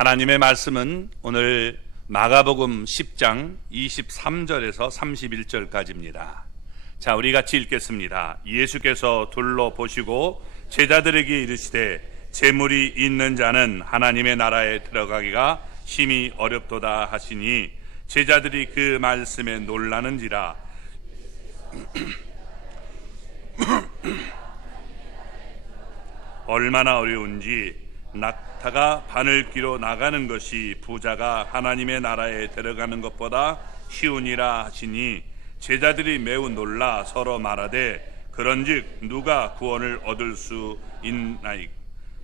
하나님의 말씀은 오늘 마가복음 10장 23절에서 31절까지입니다. 자, 우리 같이 읽겠습니다. 예수께서 둘러보시고 제자들에게 이르시되 재물이 있는 자는 하나님의 나라에 들어가기가 심히 어렵도다 하시니 제자들이 그 말씀에 놀라는지라. 얼마나 어려운지 낙타가 바늘귀로 나가는 것이 부자가 하나님의 나라에 들어가는 것보다 쉬우니라 하시니 제자들이 매우 놀라 서로 말하되 그런즉 누가 구원을 얻을 수 있나이까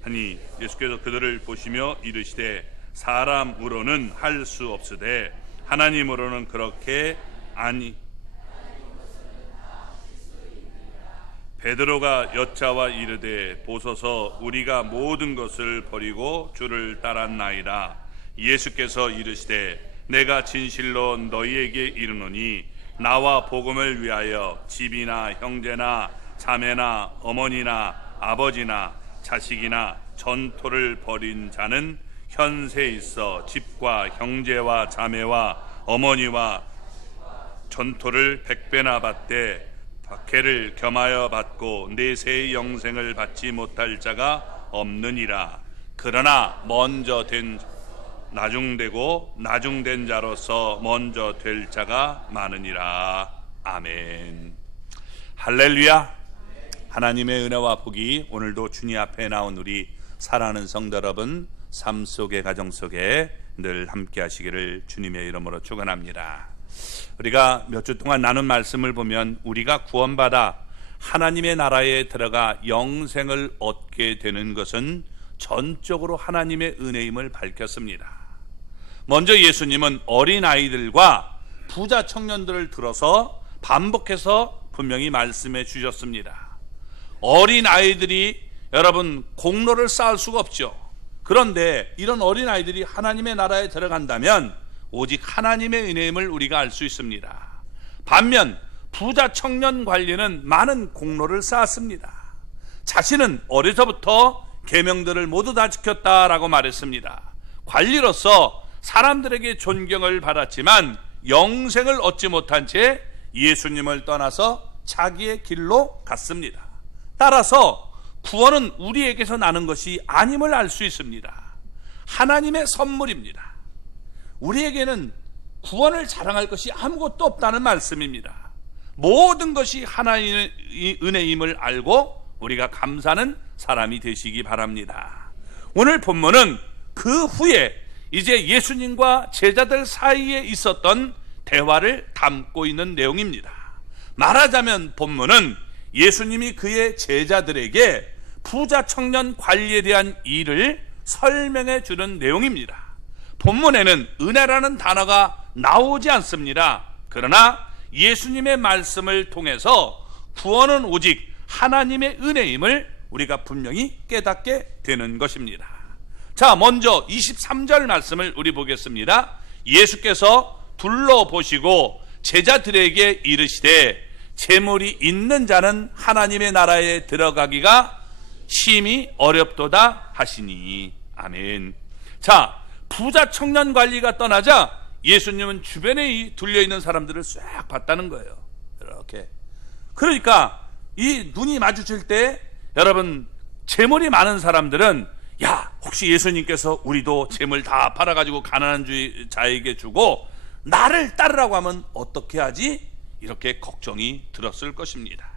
하니 예수께서 그들을 보시며 이르시되 사람으로는 할 수 없으되 하나님으로는 그렇게 아니. 베드로가 여짜와 이르되 보소서 우리가 모든 것을 버리고 주를 따랐나이다. 예수께서 이르시되 내가 진실로 너희에게 이르노니 나와 복음을 위하여 집이나 형제나 자매나 어머니나 아버지나 자식이나 전토를 벌인 자는 현세에 있어 집과 형제와 자매와 어머니와 전토를 100배나 받되 박해를 겸하여 받고 내세의 영생을 받지 못할 자가 없느니라. 그러나 먼저 된 나중되고 나중된 자로서 먼저 될 자가 많으니라. 아멘. 할렐루야. 하나님의 은혜와 복이 오늘도 주님 앞에 나온 우리 사랑하는 성도 여러분 삶 속의 가정 속에 늘 함께 하시기를 주님의 이름으로 축원합니다. 우리가 몇 주 동안 나눈 말씀을 보면 우리가 구원받아 하나님의 나라에 들어가 영생을 얻게 되는 것은 전적으로 하나님의 은혜임을 밝혔습니다. 먼저 예수님은 어린아이들과 부자 청년들을 들어서 반복해서 분명히 말씀해 주셨습니다. 어린아이들이 여러분 공로를 쌓을 수가 없죠. 그런데 이런 어린아이들이 하나님의 나라에 들어간다면 오직 하나님의 은혜임을 우리가 알 수 있습니다. 반면 부자 청년 관리는 많은 공로를 쌓았습니다. 자신은 어려서부터 계명들을 모두 다 지켰다라고 말했습니다. 관리로서 사람들에게 존경을 받았지만 영생을 얻지 못한 채 예수님을 떠나서 자기의 길로 갔습니다. 따라서 구원은 우리에게서 나는 것이 아님을 알 수 있습니다. 하나님의 선물입니다. 우리에게는 구원을 자랑할 것이 아무것도 없다는 말씀입니다. 모든 것이 하나님의 은혜임을 알고 우리가 감사하는 사람이 되시기 바랍니다. 오늘 본문은 그 후에 이제 예수님과 제자들 사이에 있었던 대화를 담고 있는 내용입니다. 말하자면 본문은 예수님이 그의 제자들에게 부자 청년 관리에 대한 일을 설명해 주는 내용입니다. 본문에는 은혜라는 단어가 나오지 않습니다. 그러나 예수님의 말씀을 통해서 구원은 오직 하나님의 은혜임을 우리가 분명히 깨닫게 되는 것입니다. 자, 먼저 23절 말씀을 우리 보겠습니다. 예수께서 둘러보시고 제자들에게 이르시되 재물이 있는 자는 하나님의 나라에 들어가기가 심히 어렵도다 하시니. 아멘. 자, 부자 청년 관리가 떠나자 예수님은 주변에 둘려있는 사람들을 싹 봤다는 거예요. 이렇게. 그러니까 이 눈이 마주칠 때 여러분 재물이 많은 사람들은 야, 혹시 예수님께서 우리도 재물 다 팔아가지고 가난한 자에게 주고 나를 따르라고 하면 어떻게 하지? 이렇게 걱정이 들었을 것입니다.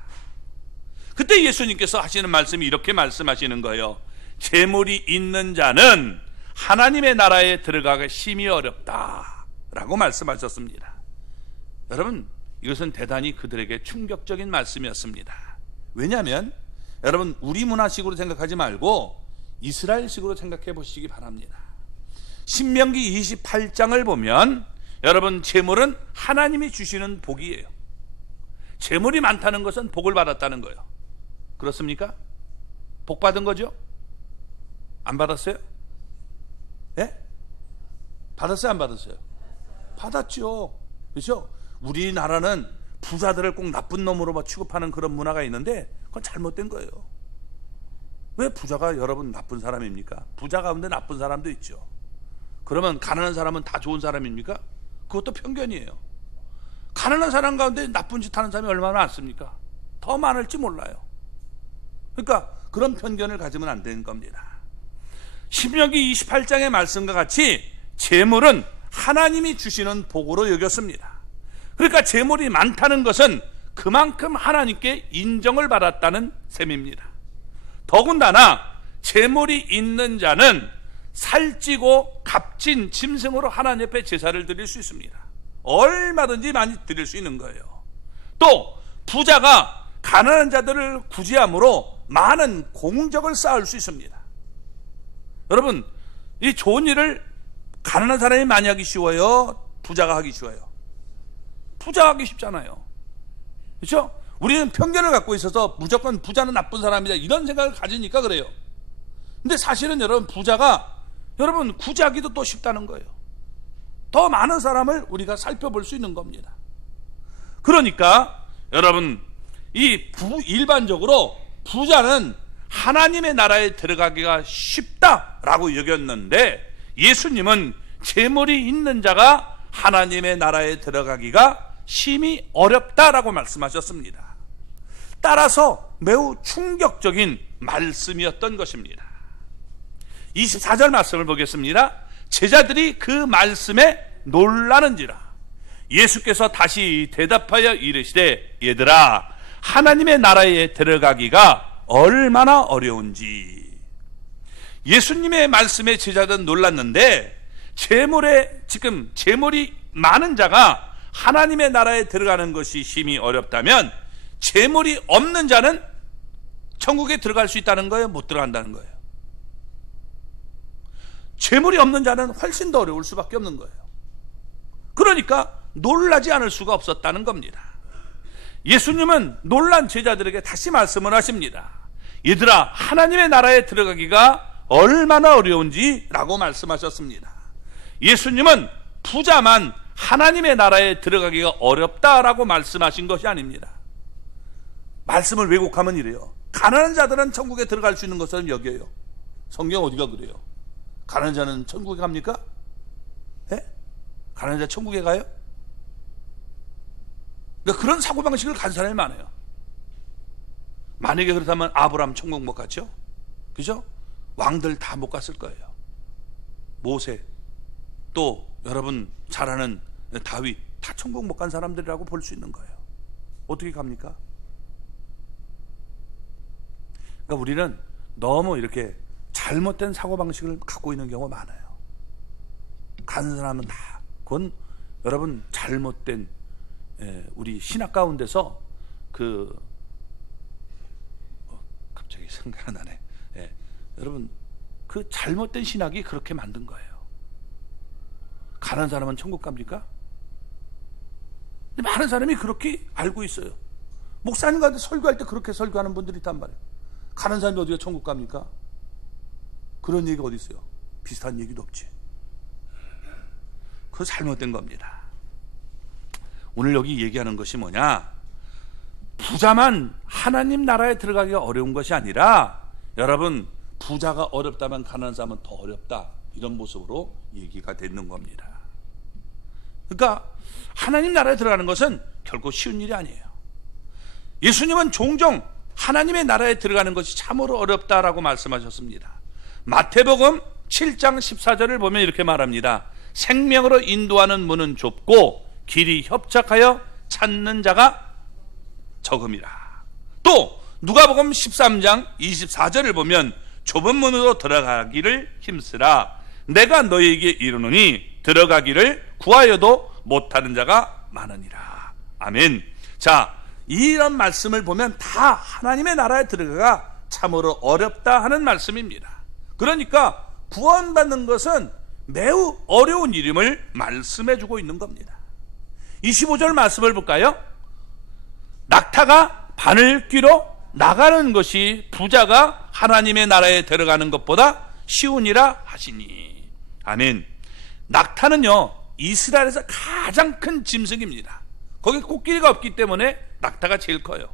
그때 예수님께서 하시는 말씀이 이렇게 말씀하시는 거예요. 재물이 있는 자는 하나님의 나라에 들어가기 심히 어렵다라고 말씀하셨습니다. 여러분, 이것은 대단히 그들에게 충격적인 말씀이었습니다. 왜냐하면 여러분 우리 문화식으로 생각하지 말고 이스라엘식으로 생각해 보시기 바랍니다. 신명기 28장을 보면 여러분 재물은 하나님이 주시는 복이에요. 재물이 많다는 것은 복을 받았다는 거예요. 그렇습니까? 복 받은 거죠? 안 받았어요? 예? 받았어요? 안 받았어요? 받았죠. 그렇죠? 우리나라는 부자들을 꼭 나쁜 놈으로 취급하는 그런 문화가 있는데 그건 잘못된 거예요. 왜 부자가 여러분 나쁜 사람입니까? 부자 가운데 나쁜 사람도 있죠. 그러면 가난한 사람은 다 좋은 사람입니까? 그것도 편견이에요. 가난한 사람 가운데 나쁜 짓 하는 사람이 얼마나 많습니까? 더 많을지 몰라요. 그러니까 그런 편견을 가지면 안 되는 겁니다. 신명기 28장의 말씀과 같이 재물은 하나님이 주시는 복으로 여겼습니다. 그러니까 재물이 많다는 것은 그만큼 하나님께 인정을 받았다는 셈입니다. 더군다나 재물이 있는 자는 살찌고 값진 짐승으로 하나님 앞에 제사를 드릴 수 있습니다. 얼마든지 많이 드릴 수 있는 거예요. 또 부자가 가난한 자들을 구제함으로 많은 공적을 쌓을 수 있습니다. 여러분, 이 좋은 일을 가난한 사람이 많이 하기 쉬워요? 부자가 하기 쉬워요? 부자가 하기 쉽잖아요. 그렇죠? 우리는 편견을 갖고 있어서 무조건 부자는 나쁜 사람이다 이런 생각을 가지니까 그래요. 근데 사실은 여러분, 부자가 여러분 구제하기도 또 쉽다는 거예요. 더 많은 사람을 우리가 살펴볼 수 있는 겁니다. 그러니까 여러분, 일반적으로 부자는 하나님의 나라에 들어가기가 쉽다라고 여겼는데, 예수님은 재물이 있는 자가 하나님의 나라에 들어가기가 심히 어렵다라고 말씀하셨습니다. 따라서 매우 충격적인 말씀이었던 것입니다. 24절 말씀을 보겠습니다. 제자들이 그 말씀에 놀라는지라. 예수께서 다시 대답하여 이르시되, 얘들아, 하나님의 나라에 들어가기가 얼마나 어려운지. 예수님의 말씀에 제자들은 놀랐는데, 지금 재물이 많은 자가 하나님의 나라에 들어가는 것이 심히 어렵다면, 재물이 없는 자는 천국에 들어갈 수 있다는 거예요? 못 들어간다는 거예요? 재물이 없는 자는 훨씬 더 어려울 수밖에 없는 거예요. 그러니까 놀라지 않을 수가 없었다는 겁니다. 예수님은 놀란 제자들에게 다시 말씀을 하십니다. 얘들아, 하나님의 나라에 들어가기가 얼마나 어려운지 라고 말씀하셨습니다. 예수님은 부자만 하나님의 나라에 들어가기가 어렵다라고 말씀하신 것이 아닙니다. 말씀을 왜곡하면 이래요. 가난한 자들은 천국에 들어갈 수 있는 것처럼 여겨요. 성경 어디가 그래요? 가난한 자는 천국에 갑니까? 예? 가난한 자 천국에 가요? 그러니까 그런 사고방식을 가진 사람이 많아요. 만약에 그렇다면 아브라함 천국 못 갔죠? 그죠? 왕들 다 못 갔을 거예요. 모세, 또 여러분 잘 아는 다윗, 다 천국 못 간 사람들이라고 볼 수 있는 거예요. 어떻게 갑니까? 그러니까 우리는 너무 이렇게 잘못된 사고방식을 갖고 있는 경우가 많아요. 가는 사람은 다, 그건 여러분 잘못된, 우리 신학 가운데서 갑자기 생각 안 나네. 여러분, 그 잘못된 신학이 그렇게 만든 거예요. 가난한 사람은 천국 갑니까? 근데 많은 사람이 그렇게 알고 있어요. 목사님 가운데 설교할 때 그렇게 설교하는 분들이 있단 말이에요. 가난한 사람이 어디가 천국 갑니까? 그런 얘기가 어디 있어요? 비슷한 얘기도 없지. 그거 잘못된 겁니다. 오늘 여기 얘기하는 것이 뭐냐? 부자만 하나님 나라에 들어가기가 어려운 것이 아니라, 여러분, 부자가 어렵다면 가난한 사람은 더 어렵다, 이런 모습으로 얘기가 되는 겁니다. 그러니까 하나님 나라에 들어가는 것은 결코 쉬운 일이 아니에요. 예수님은 종종 하나님의 나라에 들어가는 것이 참으로 어렵다라고 말씀하셨습니다. 마태복음 7장 14절을 보면 이렇게 말합니다. 생명으로 인도하는 문은 좁고 길이 협착하여 찾는 자가 적음이라. 또 누가복음 13장 24절을 보면 좁은 문으로 들어가기를 힘쓰라. 내가 너희에게 이르노니 들어가기를 구하여도 못하는 자가 많으니라. 아멘. 자, 이런 말씀을 보면 다 하나님의 나라에 들어가가 참으로 어렵다 하는 말씀입니다. 그러니까 구원받는 것은 매우 어려운 일임을 말씀해주고 있는 겁니다. 25절 말씀을 볼까요? 낙타가 바늘 귀로 나가는 것이 부자가 하나님의 나라에 들어가는 것보다 쉬우니라 하시니. 아멘. 낙타는요, 이스라엘에서 가장 큰 짐승입니다. 거기 코끼리가 없기 때문에 낙타가 제일 커요.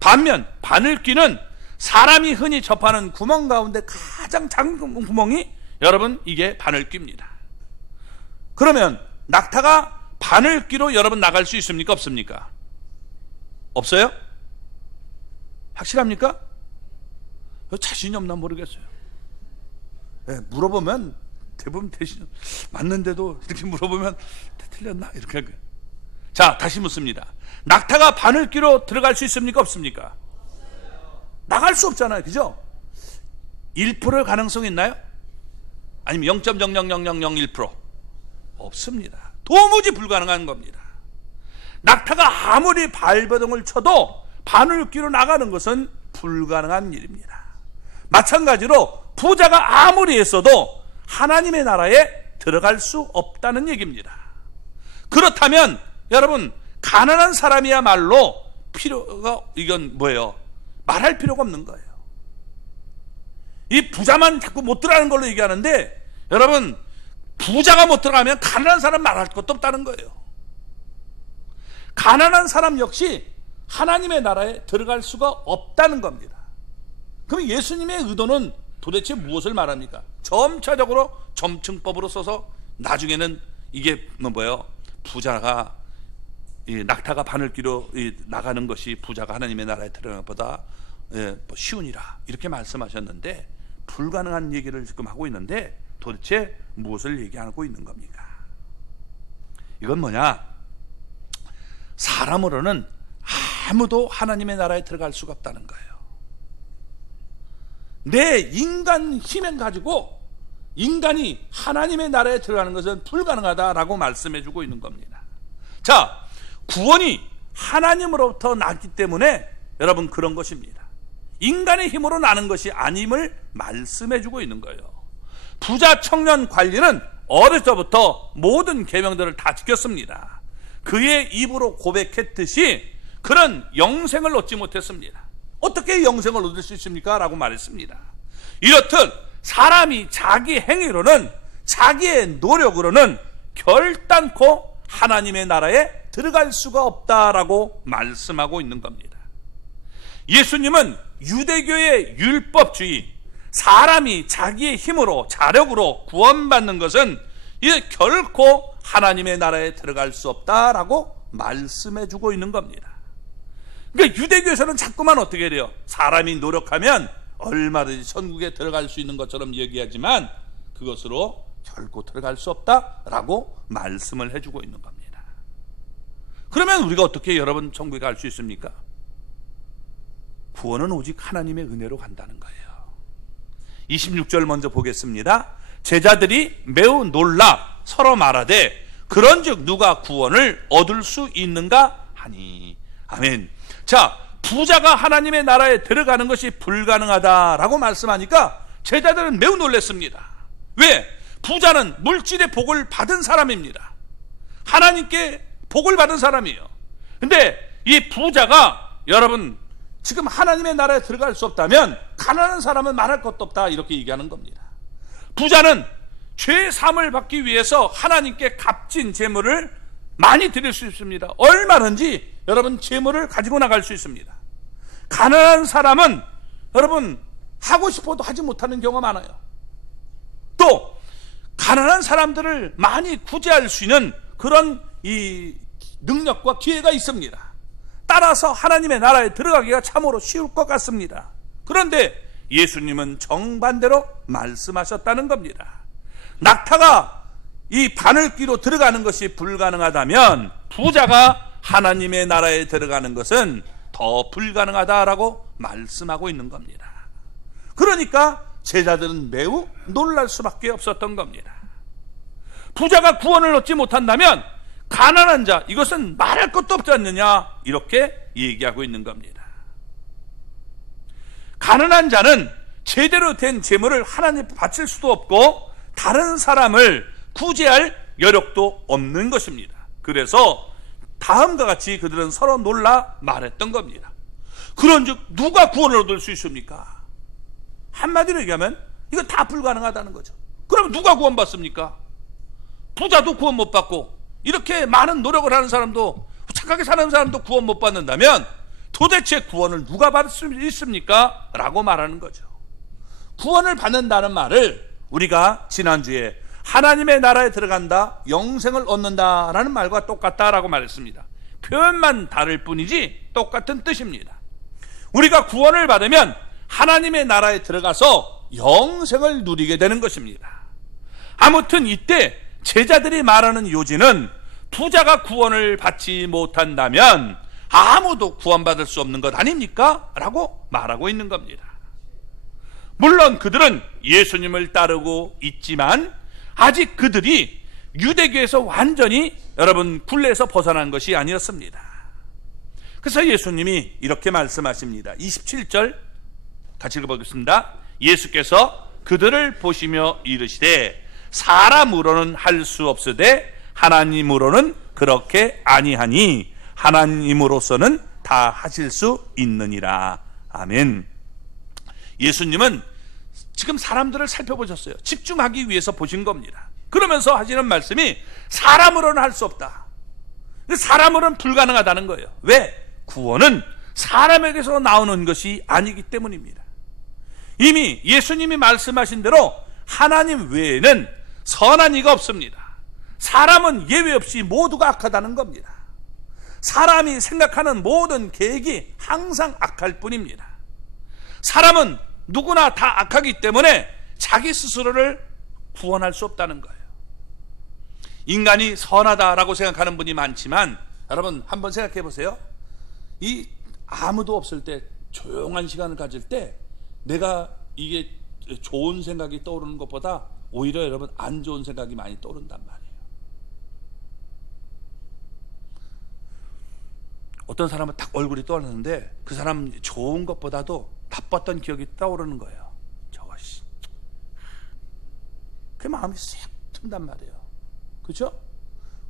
반면 바늘귀는 사람이 흔히 접하는 구멍 가운데 가장 작은 구멍이 여러분 이게 바늘귀입니다. 그러면 낙타가 바늘귀로 여러분 나갈 수 있습니까? 없습니까? 없어요? 확실합니까? 자신이 없나 모르겠어요. 네, 물어보면 대부분 대신 맞는데도 이렇게 물어보면 틀렸나? 이렇게. 자, 다시 묻습니다. 낙타가 바늘귀로 들어갈 수 있습니까? 없습니까? 나갈 수 없잖아요. 그죠? 1%의 가능성이 있나요? 아니면 0.00001%? 없습니다. 도무지 불가능한 겁니다. 낙타가 아무리 발버둥을 쳐도 바늘귀로 나가는 것은 불가능한 일입니다. 마찬가지로 부자가 아무리 했어도 하나님의 나라에 들어갈 수 없다는 얘기입니다. 그렇다면 여러분, 가난한 사람이야말로 이건 뭐예요? 말할 필요가 없는 거예요. 이 부자만 자꾸 못 들어가는 걸로 얘기하는데, 여러분, 부자가 못 들어가면 가난한 사람 말할 것도 없다는 거예요. 가난한 사람 역시 하나님의 나라에 들어갈 수가 없다는 겁니다. 그럼 예수님의 의도는 도대체 무엇을 말합니까? 점차적으로 점층법으로 써서 나중에는 이게 뭐예요? 부자가 낙타가 바늘귀로 나가는 것이 부자가 하나님의 나라에 들어가는 것보다 쉬우니라 이렇게 말씀하셨는데, 불가능한 얘기를 지금 하고 있는데 도대체 무엇을 얘기하고 있는 겁니까? 이건 뭐냐? 사람으로는 아무도 하나님의 나라에 들어갈 수가 없다는 거예요. 내 인간 힘을 가지고 인간이 하나님의 나라에 들어가는 것은 불가능하다라고 말씀해 주고 있는 겁니다. 자, 구원이 하나님으로부터 났기 때문에 여러분 그런 것입니다. 인간의 힘으로 나는 것이 아님을 말씀해 주고 있는 거예요. 부자 청년 관리는 어릴 때부터 모든 계명들을 다 지켰습니다. 그의 입으로 고백했듯이 그는 영생을 얻지 못했습니다. 어떻게 영생을 얻을 수 있습니까? 라고 말했습니다. 이렇듯 사람이 자기 행위로는, 자기의 노력으로는 결단코 하나님의 나라에 들어갈 수가 없다라고 말씀하고 있는 겁니다. 예수님은 유대교의 율법주의, 사람이 자기의 힘으로, 자력으로 구원받는 것은 이게 결코 하나님의 나라에 들어갈 수 없다라고 말씀해 주고 있는 겁니다. 그러니까 유대교에서는 자꾸만 어떻게 해요? 사람이 노력하면 얼마든지 천국에 들어갈 수 있는 것처럼 얘기하지만 그것으로 결코 들어갈 수 없다라고 말씀을 해주고 있는 겁니다. 그러면 우리가 어떻게 여러분 천국에 갈 수 있습니까? 구원은 오직 하나님의 은혜로 간다는 거예요. 26절 먼저 보겠습니다. 제자들이 매우 놀라 서로 말하되 그런즉 누가 구원을 얻을 수 있는가 하니. 아멘. 자, 부자가 하나님의 나라에 들어가는 것이 불가능하다라고 말씀하니까 제자들은 매우 놀랐습니다. 왜? 부자는 물질의 복을 받은 사람입니다. 하나님께 복을 받은 사람이에요. 근데 이 부자가 여러분 지금 하나님의 나라에 들어갈 수 없다면 가난한 사람은 말할 것도 없다 이렇게 얘기하는 겁니다. 부자는 죄 사함을 받기 위해서 하나님께 값진 재물을 많이 드릴 수 있습니다. 얼마든지 여러분 재물을 가지고 나갈 수 있습니다. 가난한 사람은 여러분 하고 싶어도 하지 못하는 경우가 많아요. 또 가난한 사람들을 많이 구제할 수 있는 그런 이 능력과 기회가 있습니다. 따라서 하나님의 나라에 들어가기가 참으로 쉬울 것 같습니다. 그런데 예수님은 정반대로 말씀하셨다는 겁니다. 낙타가 이 바늘귀로 들어가는 것이 불가능하다면 부자가 하나님의 나라에 들어가는 것은 더 불가능하다라고 말씀하고 있는 겁니다. 그러니까 제자들은 매우 놀랄 수밖에 없었던 겁니다. 부자가 구원을 얻지 못한다면 가난한 자, 이것은 말할 것도 없지 않느냐 이렇게 얘기하고 있는 겁니다. 가난한 자는 제대로 된 재물을 하나님께 바칠 수도 없고 다른 사람을 구제할 여력도 없는 것입니다. 그래서 다음과 같이 그들은 서로 놀라 말했던 겁니다. 그런즉 누가 구원을 얻을 수 있습니까? 한마디로 얘기하면 이건 다 불가능하다는 거죠. 그럼 누가 구원받습니까? 부자도 구원 못 받고 이렇게 많은 노력을 하는 사람도, 착하게 사는 사람도 구원 못 받는다면 도대체 구원을 누가 받을 수 있습니까? 라고 말하는 거죠. 구원을 받는다는 말을 우리가 지난주에 하나님의 나라에 들어간다, 영생을 얻는다라는 말과 똑같다라고 말했습니다. 표현만 다를 뿐이지 똑같은 뜻입니다. 우리가 구원을 받으면 하나님의 나라에 들어가서 영생을 누리게 되는 것입니다. 아무튼 이때 제자들이 말하는 요지는 부자가 구원을 받지 못한다면 아무도 구원받을 수 없는 것 아닙니까? 라고 말하고 있는 겁니다. 물론 그들은 예수님을 따르고 있지만 아직 그들이 유대교에서 완전히 여러분 굴레에서 벗어난 것이 아니었습니다. 그래서 예수님이 이렇게 말씀하십니다. 27절 같이 읽어보겠습니다. 예수께서 그들을 보시며 이르시되 사람으로는 할 수 없으되 하나님으로는 그렇게 아니하니 하나님으로서는 다 하실 수 있느니라. 아멘. 예수님은 지금 사람들을 살펴보셨어요. 집중하기 위해서 보신 겁니다. 그러면서 하시는 말씀이 사람으로는 할 수 없다. 사람으로는 불가능하다는 거예요. 왜? 구원은 사람에게서 나오는 것이 아니기 때문입니다. 이미 예수님이 말씀하신 대로 하나님 외에는 선한 이가 없습니다. 사람은 예외 없이 모두가 악하다는 겁니다. 사람이 생각하는 모든 계획이 항상 악할 뿐입니다. 사람은 누구나 다 악하기 때문에 자기 스스로를 구원할 수 없다는 거예요. 인간이 선하다라고 생각하는 분이 많지만 여러분 한번 생각해 보세요. 이 아무도 없을 때 조용한 시간을 가질 때 내가 이게 좋은 생각이 떠오르는 것보다 오히려 여러분 안 좋은 생각이 많이 떠오른단 말이에요. 어떤 사람은 딱 얼굴이 떠오르는데 그 사람 좋은 것보다도 나빴던 기억이 떠오르는 거예요. 저것이 그 마음이 싹 튼단 말이에요. 그렇죠?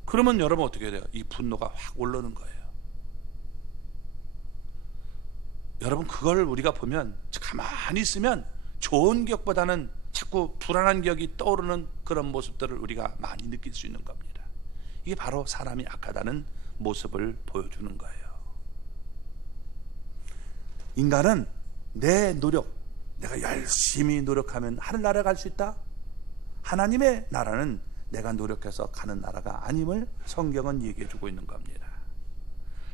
그러면 여러분 어떻게 돼요? 이 분노가 확 올라오는 거예요. 여러분 그걸 우리가 보면 가만히 있으면 좋은 기억보다는 자꾸 불안한 기억이 떠오르는 그런 모습들을 우리가 많이 느낄 수 있는 겁니다. 이게 바로 사람이 악하다는 모습을 보여주는 거예요. 인간은 내 노력, 내가 열심히 노력하면 하늘나라에 갈 수 있다? 하나님의 나라는 내가 노력해서 가는 나라가 아님을 성경은 얘기해 주고 있는 겁니다.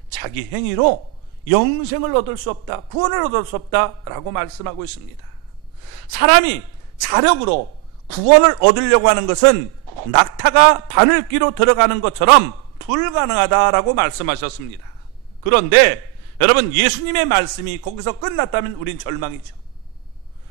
자기 행위로 영생을 얻을 수 없다, 구원을 얻을 수 없다 라고 말씀하고 있습니다. 사람이 자력으로 구원을 얻으려고 하는 것은 낙타가 바늘귀로 들어가는 것처럼 불가능하다라고 말씀하셨습니다. 그런데 여러분 예수님의 말씀이 거기서 끝났다면 우린 절망이죠.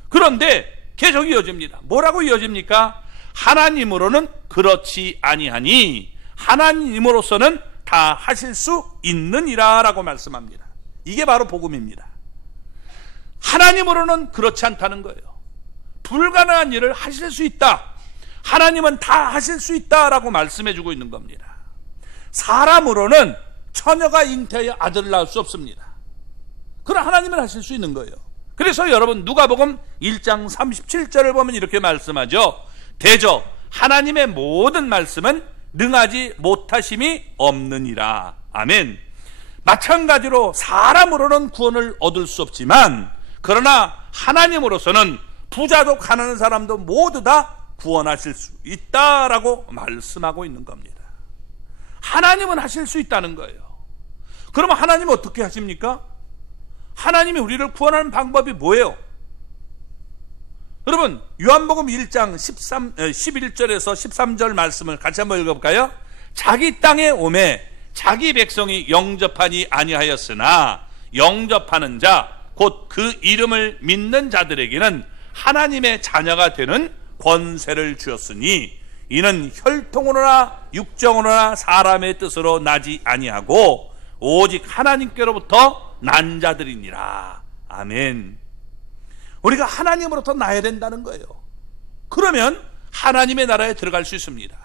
그런데 계속 이어집니다. 뭐라고 이어집니까? 하나님으로는 그렇지 아니하니 하나님으로서는 다 하실 수 있느니라 라고 말씀합니다. 이게 바로 복음입니다. 하나님으로는 그렇지 않다는 거예요. 불가능한 일을 하실 수 있다. 하나님은 다 하실 수 있다라고 말씀해 주고 있는 겁니다. 사람으로는 처녀가 잉태하여 아들을 낳을 수 없습니다. 그러나 하나님은 하실 수 있는 거예요. 그래서 여러분 누가복음 1장 37절을 보면 이렇게 말씀하죠. 대저 하나님의 모든 말씀은 능하지 못하심이 없느니라. 아멘. 마찬가지로 사람으로는 구원을 얻을 수 없지만 그러나 하나님으로서는 부자도 가난한 사람도 모두 다 구원하실 수 있다라고 말씀하고 있는 겁니다. 하나님은 하실 수 있다는 거예요. 그러면 하나님은 어떻게 하십니까? 하나님이 우리를 구원하는 방법이 뭐예요? 여러분 요한복음 1장 11절에서 13절 말씀을 같이 한번 읽어볼까요? 자기 땅에 오매 자기 백성이 영접하니 아니하였으나 영접하는 자 곧 그 이름을 믿는 자들에게는 하나님의 자녀가 되는 권세를 주었으니 이는 혈통으로나 육정으로나 사람의 뜻으로 나지 아니하고 오직 하나님께로부터 난 자들이니라. 아멘. 우리가 하나님으로부터 나야 된다는 거예요. 그러면 하나님의 나라에 들어갈 수 있습니다.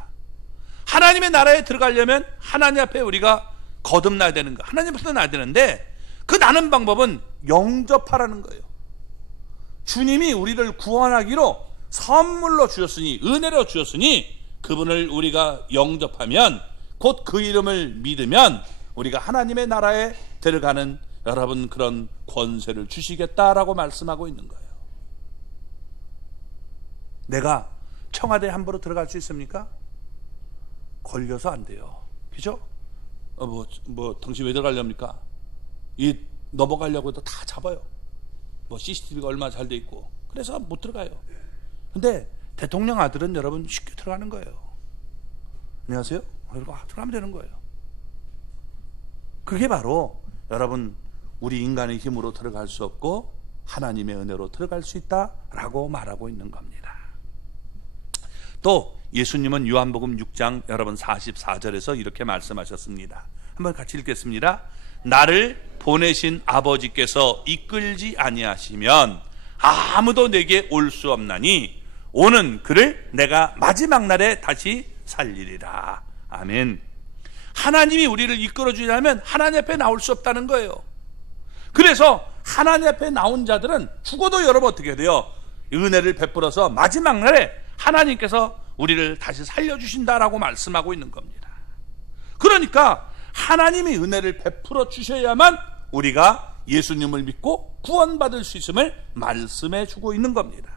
하나님의 나라에 들어가려면 하나님 앞에 우리가 거듭나야 되는 거, 하나님부터 나야 되는데 그 나는 방법은 영접하라는 거예요. 주님이 우리를 구원하기로 선물로 주셨으니, 은혜로 주셨으니 그분을 우리가 영접하면, 곧 그 이름을 믿으면 우리가 하나님의 나라에 들어가는 여러분 그런 권세를 주시겠다라고 말씀하고 있는 거예요. 내가 청와대에 함부로 들어갈 수 있습니까? 걸려서 안 돼요. 그죠? 당신 왜 들어가려합니까? 넘어가려고 해도 다 잡아요. CCTV가 얼마나 잘 돼 있고. 그래서 못 들어가요. 근데 대통령 아들은 여러분 쉽게 들어가는 거예요. 안녕하세요? 이러고 들어가면 되는 거예요. 그게 바로 여러분 우리 인간의 힘으로 들어갈 수 없고 하나님의 은혜로 들어갈 수 있다라고 말하고 있는 겁니다. 또 예수님은 요한복음 6장 여러분 44절에서 이렇게 말씀하셨습니다. 한번 같이 읽겠습니다. 나를 보내신 아버지께서 이끌지 아니하시면 아무도 내게 올 수 없나니 오는 그를 내가 마지막 날에 다시 살리리라. 아멘. 하나님이 우리를 이끌어 주려면 하나님 앞에 나올 수 없다는 거예요. 그래서 하나님 앞에 나온 자들은 죽어도 여러분 어떻게 돼요? 은혜를 베풀어서 마지막 날에 하나님께서 우리를 다시 살려주신다라고 말씀하고 있는 겁니다. 그러니까 하나님이 은혜를 베풀어 주셔야만 우리가 예수님을 믿고 구원받을 수 있음을 말씀해 주고 있는 겁니다.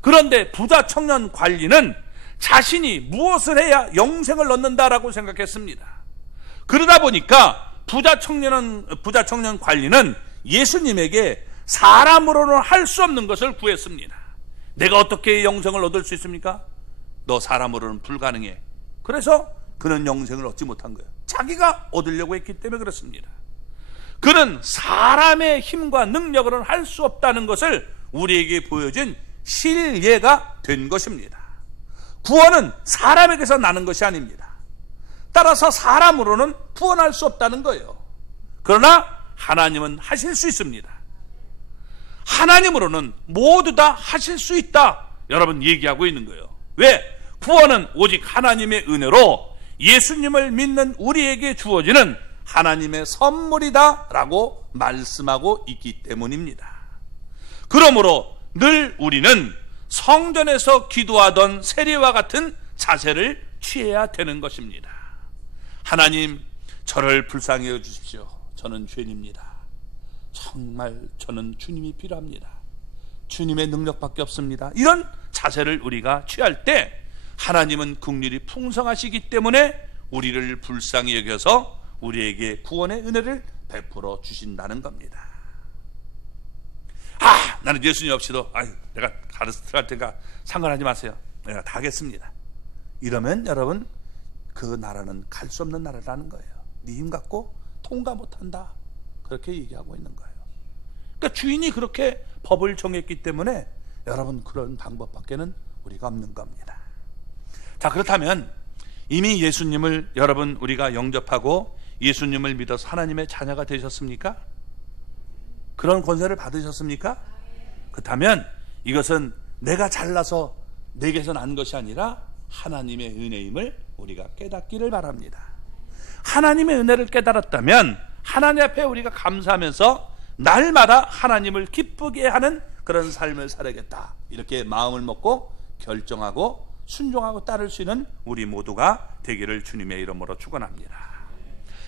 그런데 부자 청년 관리는 자신이 무엇을 해야 영생을 얻는다라고 생각했습니다. 그러다 보니까 부자 청년 관리는 예수님에게 사람으로는 할 수 없는 것을 구했습니다. 내가 어떻게 영생을 얻을 수 있습니까? 너 사람으로는 불가능해. 그래서 그는 영생을 얻지 못한 거예요. 자기가 얻으려고 했기 때문에 그렇습니다. 그는 사람의 힘과 능력으로는 할 수 없다는 것을 우리에게 보여준 실예가 된 것입니다. 구원은 사람에게서 나는 것이 아닙니다. 따라서 사람으로는 구원할 수 없다는 거예요. 그러나 하나님은 하실 수 있습니다. 하나님으로는 모두 다 하실 수 있다 여러분 얘기하고 있는 거예요. 왜? 구원은 오직 하나님의 은혜로 예수님을 믿는 우리에게 주어지는 하나님의 선물이다 라고 말씀하고 있기 때문입니다. 그러므로 늘 우리는 성전에서 기도하던 세리와 같은 자세를 취해야 되는 것입니다. 하나님, 저를 불쌍히 여주십시오. 저는 죄인입니다. 정말 저는 주님이 필요합니다. 주님의 능력밖에 없습니다. 이런 자세를 우리가 취할 때 하나님은 긍휼이 풍성하시기 때문에 우리를 불쌍히 여겨서 우리에게 구원의 은혜를 베풀어 주신다는 겁니다. 나는 예수님 없이도 내가 가르쳐 할 테니까 상관하지 마세요. 내가 다 하겠습니다. 이러면 여러분 그 나라는 갈 수 없는 나라라는 거예요. 네 힘 갖고 통과 못한다. 그렇게 얘기하고 있는 거예요. 그러니까 주인이 그렇게 법을 정했기 때문에 여러분 그런 방법밖에는 우리가 없는 겁니다. 자, 그렇다면 이미 예수님을 여러분 우리가 영접하고 예수님을 믿어서 하나님의 자녀가 되셨습니까? 그런 권세를 받으셨습니까? 그렇다면 이것은 내가 잘나서 내게서 난 것이 아니라 하나님의 은혜임을 우리가 깨닫기를 바랍니다. 하나님의 은혜를 깨달았다면 하나님 앞에 우리가 감사하면서 날마다 하나님을 기쁘게 하는 그런 삶을 살아야겠다, 이렇게 마음을 먹고 결정하고 순종하고 따를 수 있는 우리 모두가 되기를 주님의 이름으로 축원합니다.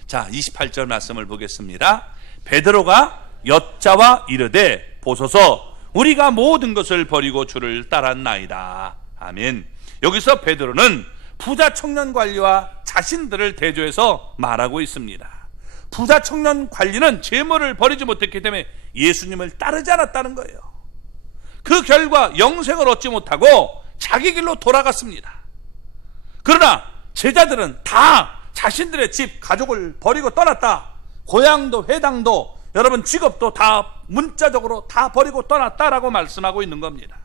자, 28절 말씀을 보겠습니다. 베드로가 여짜와 이르되 보소서 우리가 모든 것을 버리고 주를 따랐나이다. 아멘. 여기서 베드로는 부자 청년 관리와 자신들을 대조해서 말하고 있습니다. 부자 청년 관리는 재물을 버리지 못했기 때문에 예수님을 따르지 않았다는 거예요. 그 결과 영생을 얻지 못하고 자기 길로 돌아갔습니다. 그러나 제자들은 다 자신들의 집, 가족을 버리고 떠났다. 고향도 회당도 여러분 직업도 다 문자적으로 다 버리고 떠났다라고 말씀하고 있는 겁니다.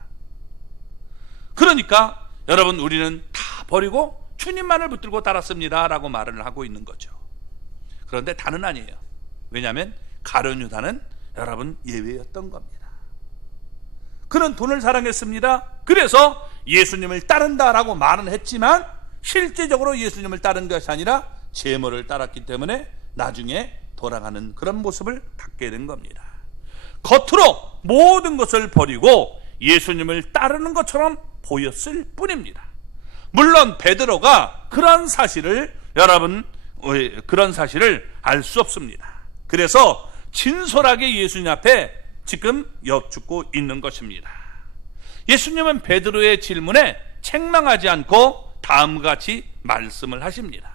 그러니까 여러분 우리는 다 버리고 주님만을 붙들고 따랐습니다 라고 말을 하고 있는 거죠. 그런데 다는 아니에요. 왜냐하면 가룟 유다는 여러분 예외였던 겁니다. 그는 돈을 사랑했습니다. 그래서 예수님을 따른다라고 말은 했지만 실제적으로 예수님을 따른 것이 아니라 재물을 따랐기 때문에 나중에 돌아가는 그런 모습을 갖게 된 겁니다. 겉으로 모든 것을 버리고 예수님을 따르는 것처럼 보였을 뿐입니다. 물론 베드로가 그런 사실을 알 수 없습니다. 그래서 진솔하게 예수님 앞에 지금 여쭙고 있는 것입니다. 예수님은 베드로의 질문에 책망하지 않고 다음과 같이 말씀을 하십니다.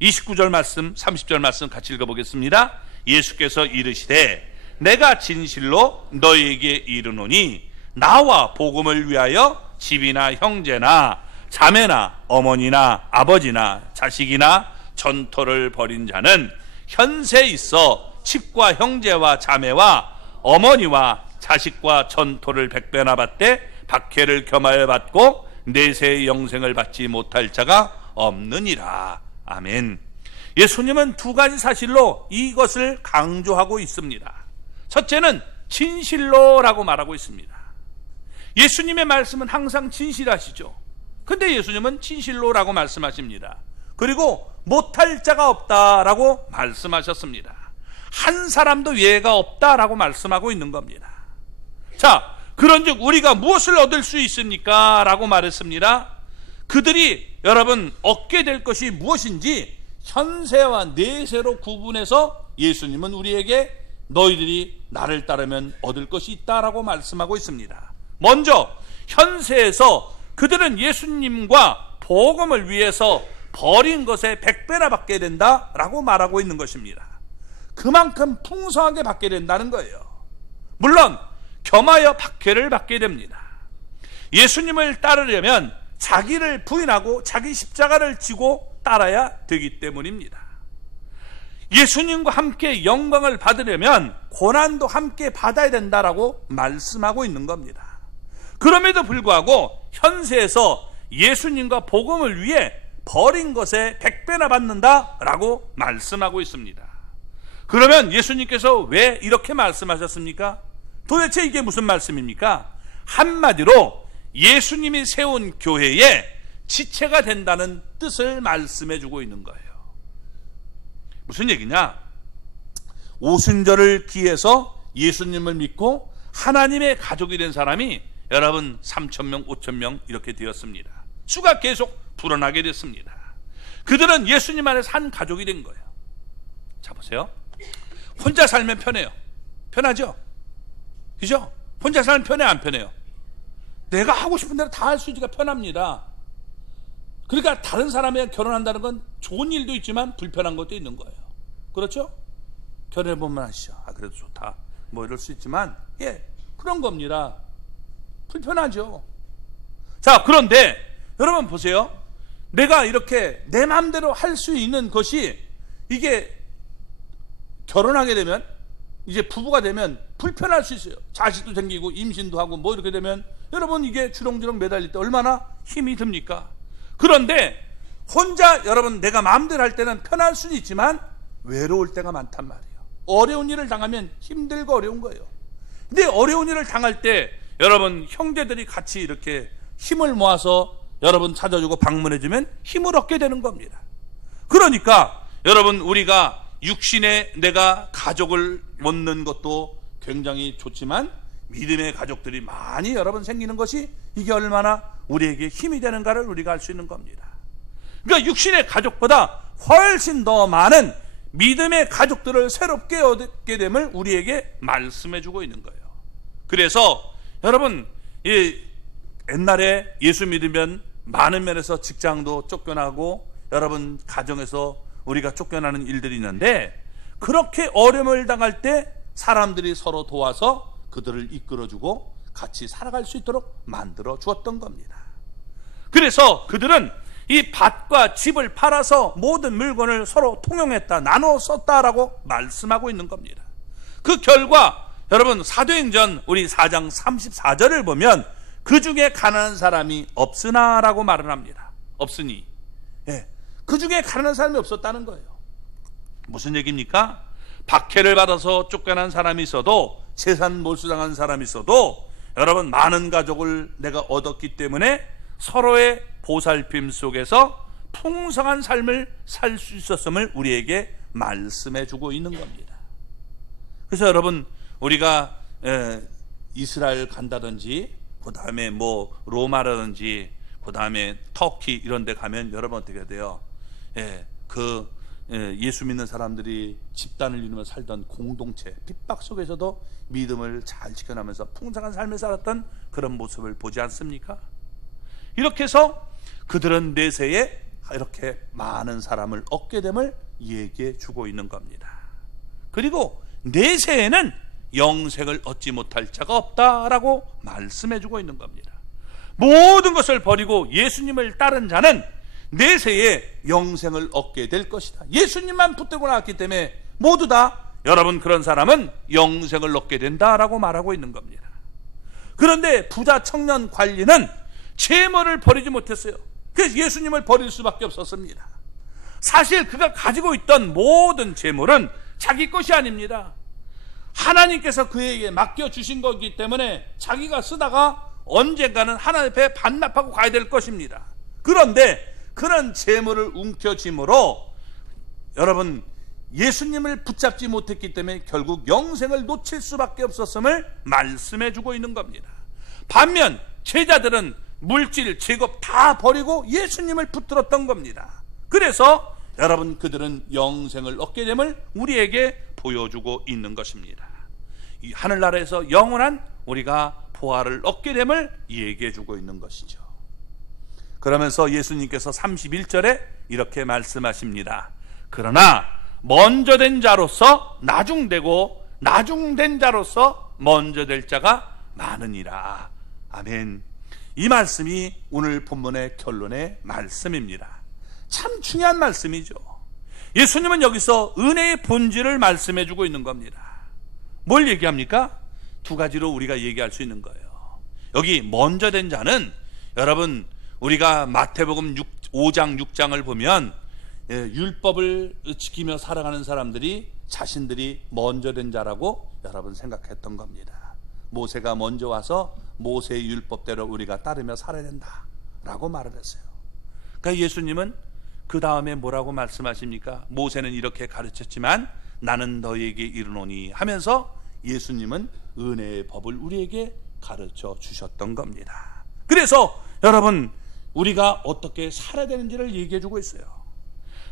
29절 말씀, 30절 말씀 같이 읽어보겠습니다. 예수께서 이르시되 내가 진실로 너희에게 이르노니 나와 복음을 위하여 집이나 형제나 자매나 어머니나 아버지나 자식이나 전토를 벌인 자는 현세에 있어 집과 형제와 자매와 어머니와 자식과 전토를 100배나 받되 박해를 겸하여 받고 내세의 영생을 받지 못할 자가 없느니라. 아멘. 예수님은 두 가지 사실로 이것을 강조하고 있습니다. 첫째는 진실로라고 말하고 있습니다. 예수님의 말씀은 항상 진실하시죠. 근데 예수님은 진실로라고 말씀하십니다. 그리고 못할 자가 없다라고 말씀하셨습니다. 한 사람도 예가 없다라고 말씀하고 있는 겁니다. 자, 그런즉 우리가 무엇을 얻을 수 있습니까? 라고 말했습니다. 그들이 여러분 얻게 될 것이 무엇인지 현세와 내세로 구분해서 예수님은 우리에게 너희들이 나를 따르면 얻을 것이 있다라고 말씀하고 있습니다. 먼저 현세에서 그들은 예수님과 복음을 위해서 버린 것에 100배나 받게 된다라고 말하고 있는 것입니다. 그만큼 풍성하게 받게 된다는 거예요. 물론 겸하여 박해를 받게 됩니다. 예수님을 따르려면 자기를 부인하고 자기 십자가를 지고 따라야 되기 때문입니다. 예수님과 함께 영광을 받으려면 고난도 함께 받아야 된다라고 말씀하고 있는 겁니다. 그럼에도 불구하고 현세에서 예수님과 복음을 위해 버린 것에 100배나 받는다라고 말씀하고 있습니다. 그러면 예수님께서 왜 이렇게 말씀하셨습니까? 도대체 이게 무슨 말씀입니까? 한마디로 예수님이 세운 교회의 지체가 된다는 뜻을 말씀해 주고 있는 거예요. 무슨 얘기냐? 오순절을 기해서 예수님을 믿고 하나님의 가족이 된 사람이 여러분 3,000명, 5,000명 이렇게 되었습니다. 수가 계속 불어나게 됐습니다. 그들은 예수님 안에서 한 가족이 된 거예요. 자, 보세요. 혼자 살면 편해요. 편하죠? 그죠? 혼자 살면 편해, 안 편해요? 내가 하고 싶은 대로 다 할 수 있으니까 편합니다. 그러니까 다른 사람이랑 결혼한다는 건 좋은 일도 있지만 불편한 것도 있는 거예요. 그렇죠? 결혼해보면 아시죠? 아, 그래도 좋다. 뭐 이럴 수 있지만, 예, 그런 겁니다. 불편하죠. 자, 그런데 여러분 보세요. 내가 이렇게 내 마음대로 할 수 있는 것이 이게 결혼하게 되면 이제 부부가 되면 불편할 수 있어요. 자식도 생기고 임신도 하고 뭐 이렇게 되면 여러분 이게 주렁주렁 매달릴 때 얼마나 힘이 듭니까? 그런데 혼자 여러분 내가 마음대로 할 때는 편할 수는 있지만 외로울 때가 많단 말이에요. 어려운 일을 당하면 힘들고 어려운 거예요. 근데 어려운 일을 당할 때 여러분 형제들이 같이 이렇게 힘을 모아서 여러분 찾아주고 방문해주면 힘을 얻게 되는 겁니다. 그러니까 여러분 우리가 육신에 내가 가족을 얻는 것도 굉장히 좋지만 믿음의 가족들이 많이 여러분 생기는 것이 이게 얼마나 우리에게 힘이 되는가를 우리가 알 수 있는 겁니다. 그러니까 육신의 가족보다 훨씬 더 많은 믿음의 가족들을 새롭게 얻게 됨을 우리에게 말씀해 주고 있는 거예요. 그래서 여러분 옛날에 예수 믿으면 많은 면에서 직장도 쫓겨나고 여러분 가정에서 우리가 쫓겨나는 일들이 있는데 그렇게 어려움을 당할 때 사람들이 서로 도와서 그들을 이끌어주고 같이 살아갈 수 있도록 만들어 주었던 겁니다. 그래서 그들은 이 밭과 집을 팔아서 모든 물건을 서로 통용했다, 나눠 썼다라고 말씀하고 있는 겁니다. 그 결과 여러분 사도행전 우리 4장 34절을 보면 그 중에 가난한 사람이 없으나라고 말을 합니다. 없으니. 예. 그 중에 가난한 사람이 없었다는 거예요. 무슨 얘기입니까? 박해를 받아서 쫓겨난 사람이 있어도 재산 몰수당한 사람이 있어도 여러분 많은 가족을 내가 얻었기 때문에 서로의 보살핌 속에서 풍성한 삶을 살 수 있었음을 우리에게 말씀해 주고 있는 겁니다. 그래서 여러분 우리가 이스라엘 간다든지 그 다음에 뭐 로마라든지 그 다음에 터키 이런 데 가면 여러분 어떻게 돼요? 예수 믿는 사람들이 집단을 이루며 살던 공동체 핍박 속에서도 믿음을 잘 지켜나면서 풍성한 삶을 살았던 그런 모습을 보지 않습니까? 이렇게 해서 그들은 내세에 이렇게 많은 사람을 얻게 됨을 얘기해 주고 있는 겁니다. 그리고 내세에는 영생을 얻지 못할 자가 없다라고 말씀해 주고 있는 겁니다. 모든 것을 버리고 예수님을 따른 자는 내세에 영생을 얻게 될 것이다. 예수님만 붙들고 나왔기 때문에 모두 다 여러분 그런 사람은 영생을 얻게 된다라고 말하고 있는 겁니다. 그런데 부자 청년 관리는 재물을 버리지 못했어요. 그래서 예수님을 버릴 수밖에 없었습니다. 사실 그가 가지고 있던 모든 재물은 자기 것이 아닙니다. 하나님께서 그에게 맡겨주신 거기 때문에 자기가 쓰다가 언젠가는 하나님 앞에 반납하고 가야 될 것입니다. 그런데 그런 재물을 움켜쥐므로 여러분 예수님을 붙잡지 못했기 때문에 결국 영생을 놓칠 수밖에 없었음을 말씀해 주고 있는 겁니다. 반면 제자들은 물질, 제곱 다 버리고 예수님을 붙들었던 겁니다. 그래서 여러분 그들은 영생을 얻게 됨을 우리에게 보여주고 있는 것입니다. 이 하늘나라에서 영원한 우리가 보화를 얻게 됨을 얘기해 주고 있는 것이죠. 그러면서 예수님께서 31절에 이렇게 말씀하십니다. 그러나 먼저 된 자로서 나중되고 나중된 자로서 먼저 될 자가 많으니라. 아멘. 이 말씀이 오늘 본문의 결론의 말씀입니다. 참 중요한 말씀이죠. 예수님은 여기서 은혜의 본질을 말씀해 주고 있는 겁니다. 뭘 얘기합니까? 두 가지로 우리가 얘기할 수 있는 거예요. 여기 먼저 된 자는 여러분 우리가 마태복음 5장 6장을 보면 율법을 지키며 살아가는 사람들이 자신들이 먼저 된 자라고 여러분 생각했던 겁니다. 모세가 먼저 와서 모세의 율법대로 우리가 따르며 살아야 된다라고 말을 했어요. 그러니까 예수님은 그 다음에 뭐라고 말씀하십니까? 모세는 이렇게 가르쳤지만 나는 너희에게 이르노니 하면서 예수님은 은혜의 법을 우리에게 가르쳐 주셨던 겁니다. 그래서 여러분 우리가 어떻게 살아야 되는지를 얘기해 주고 있어요.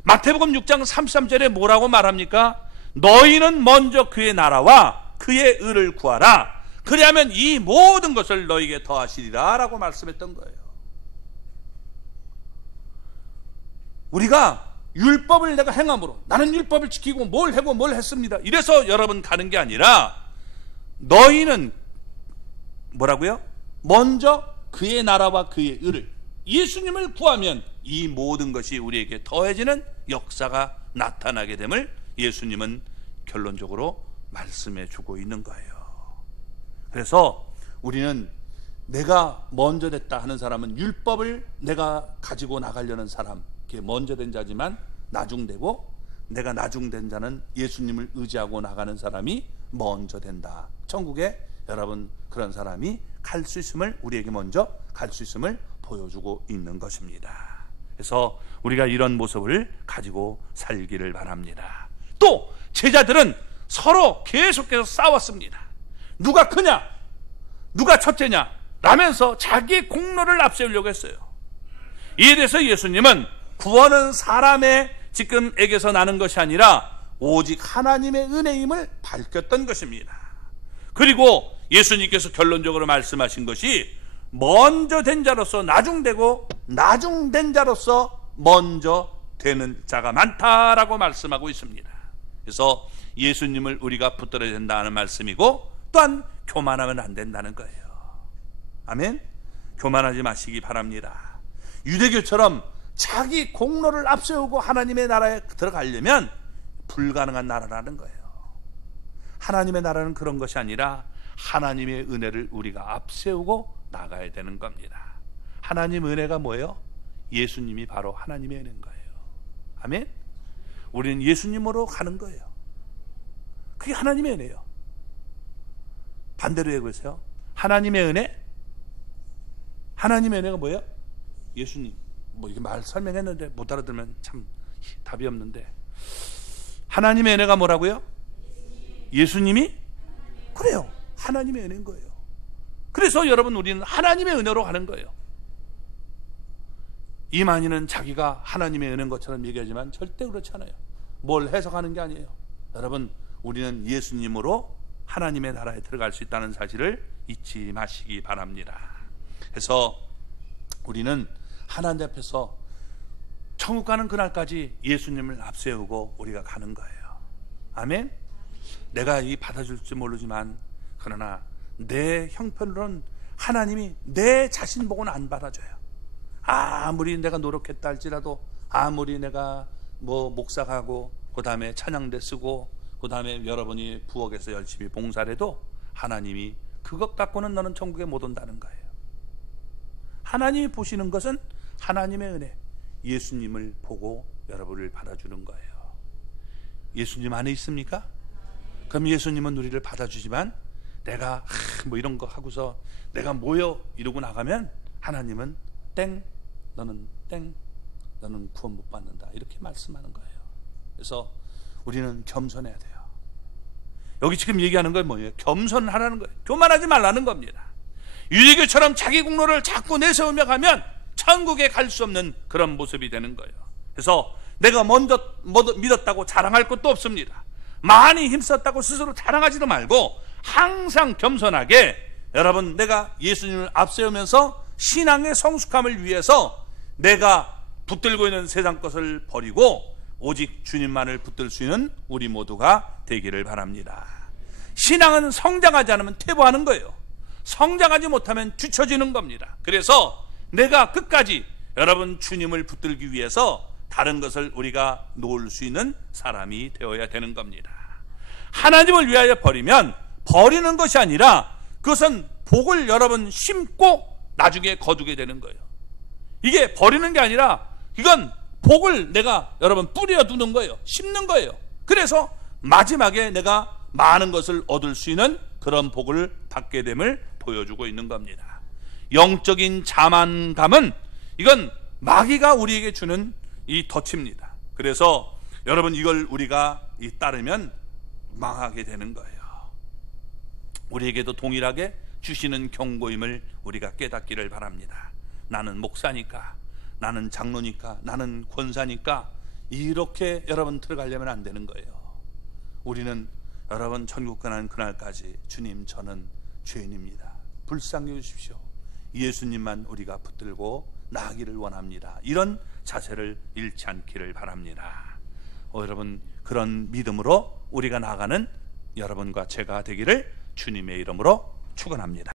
마태복음 6장 33절에 뭐라고 말합니까? 너희는 먼저 그의 나라와 그의 의를 구하라. 그리하면 이 모든 것을 너희에게 더하시리라 라고 말씀했던 거예요. 우리가 율법을 내가 행함으로 나는 율법을 지키고 뭘 하고 뭘 했습니다. 이래서 여러분 가는 게 아니라 너희는 뭐라고요? 먼저 그의 나라와 그의 의를 예수님을 구하면 이 모든 것이 우리에게 더해지는 역사가 나타나게 됨을 예수님은 결론적으로 말씀해 주고 있는 거예요. 그래서 우리는 내가 먼저 됐다 하는 사람은 율법을 내가 가지고 나가려는 사람, 그게 먼저 된 자지만 나중되고 내가 나중된 자는 예수님을 의지하고 나가는 사람이 먼저 된다. 천국에 여러분 그런 사람이 갈 수 있음을 우리에게 먼저 갈 수 있음을 보여주고 있는 것입니다. 그래서 우리가 이런 모습을 가지고 살기를 바랍니다. 또 제자들은 서로 계속해서 싸웠습니다. 누가 크냐? 누가 첫째냐? 라면서 자기 공로를 앞세우려고 했어요. 이에 대해서 예수님은 구원은 사람의 지금에게서 나는 것이 아니라 오직 하나님의 은혜임을 밝혔던 것입니다. 그리고 예수님께서 결론적으로 말씀하신 것이 먼저 된 자로서 나중되고 나중된 자로서 먼저 되는 자가 많다라고 말씀하고 있습니다. 그래서 예수님을 우리가 붙들어야 된다는 말씀이고 또한 교만하면 안 된다는 거예요. 아멘. 교만하지 마시기 바랍니다. 유대교처럼 자기 공로를 앞세우고 하나님의 나라에 들어가려면 불가능한 나라라는 거예요. 하나님의 나라는 그런 것이 아니라 하나님의 은혜를 우리가 앞세우고 나가야 되는 겁니다. 하나님 은혜가 뭐예요? 예수님이 바로 하나님의 은혜인 거예요. 아멘. 우리는 예수님으로 가는 거예요. 그게 하나님의 은혜예요. 반대로 해보세요. 하나님의 은혜? 하나님의 은혜가 뭐예요? 예수님. 뭐 이게 말 설명했는데 못 알아들으면 참 답이 없는데, 하나님의 은혜가 뭐라고요? 예수님이? 그래요. 하나님의 은혜인 거예요. 그래서 여러분 우리는 하나님의 은혜로 가는 거예요. 이만희는 자기가 하나님의 은혜인 것처럼 얘기하지만 절대 그렇지 않아요. 뭘 해석하는 게 아니에요. 여러분 우리는 예수님으로 하나님의 나라에 들어갈 수 있다는 사실을 잊지 마시기 바랍니다. 그래서 우리는 하나님 앞에서 천국 가는 그날까지 예수님을 앞세우고 우리가 가는 거예요. 아멘. 내가 이 받아줄지 모르지만 그러나 내 형편으로는 하나님이 내 자신 보고는 안 받아줘요. 아무리 내가 노력했다 할지라도, 아무리 내가 목사가고 그 다음에 찬양대 쓰고 그 다음에 여러분이 부엌에서 열심히 봉사를 해도 하나님이 그것 갖고는 너는 천국에 못 온다는 거예요. 하나님이 보시는 것은 하나님의 은혜, 예수님을 보고 여러분을 받아주는 거예요. 예수님 안에 있습니까? 그럼 예수님은 우리를 받아주지만 내가 이런 거 하고서 내가 뭐요 이러고 나가면 하나님은 땡, 너는 땡, 너는 구원 못 받는다, 이렇게 말씀하는 거예요. 그래서 우리는 겸손해야 돼요. 여기 지금 얘기하는 건 뭐예요? 겸손하라는 거예요. 교만하지 말라는 겁니다. 유대교처럼 자기 공로를 자꾸 내세우며 가면 천국에 갈 수 없는 그런 모습이 되는 거예요. 그래서 내가 먼저 믿었다고 자랑할 것도 없습니다. 많이 힘썼다고 스스로 자랑하지도 말고 항상 겸손하게, 여러분, 내가 예수님을 앞세우면서 신앙의 성숙함을 위해서 내가 붙들고 있는 세상 것을 버리고 오직 주님만을 붙들 수 있는 우리 모두가 되기를 바랍니다. 신앙은 성장하지 않으면 퇴보하는 거예요. 성장하지 못하면 뒤처지는 겁니다. 그래서 내가 끝까지 여러분 주님을 붙들기 위해서 다른 것을 우리가 놓을 수 있는 사람이 되어야 되는 겁니다. 하나님을 위하여 버리면 버리는 것이 아니라 그것은 복을 여러분 심고 나중에 거두게 되는 거예요. 이게 버리는 게 아니라 이건 복을 내가 여러분 뿌려두는 거예요. 심는 거예요. 그래서 마지막에 내가 많은 것을 얻을 수 있는 그런 복을 받게 됨을 보여주고 있는 겁니다. 영적인 자만감은 이건 마귀가 우리에게 주는 이 덫입니다. 그래서 여러분 이걸 우리가 따르면 망하게 되는 거예요. 우리에게도 동일하게 주시는 경고임을 우리가 깨닫기를 바랍니다. 나는 목사니까, 나는 장로니까, 나는 권사니까 이렇게 여러분 들어가려면 안 되는 거예요. 우리는 여러분 천국 가는 그날까지 주님, 저는 죄인입니다, 불쌍히 여주십시오, 예수님만 우리가 붙들고 나아가기를 원합니다, 이런 자세를 잃지 않기를 바랍니다. 여러분 그런 믿음으로 우리가 나아가는 여러분과 제가 되기를 주님의 이름으로 축원합니다.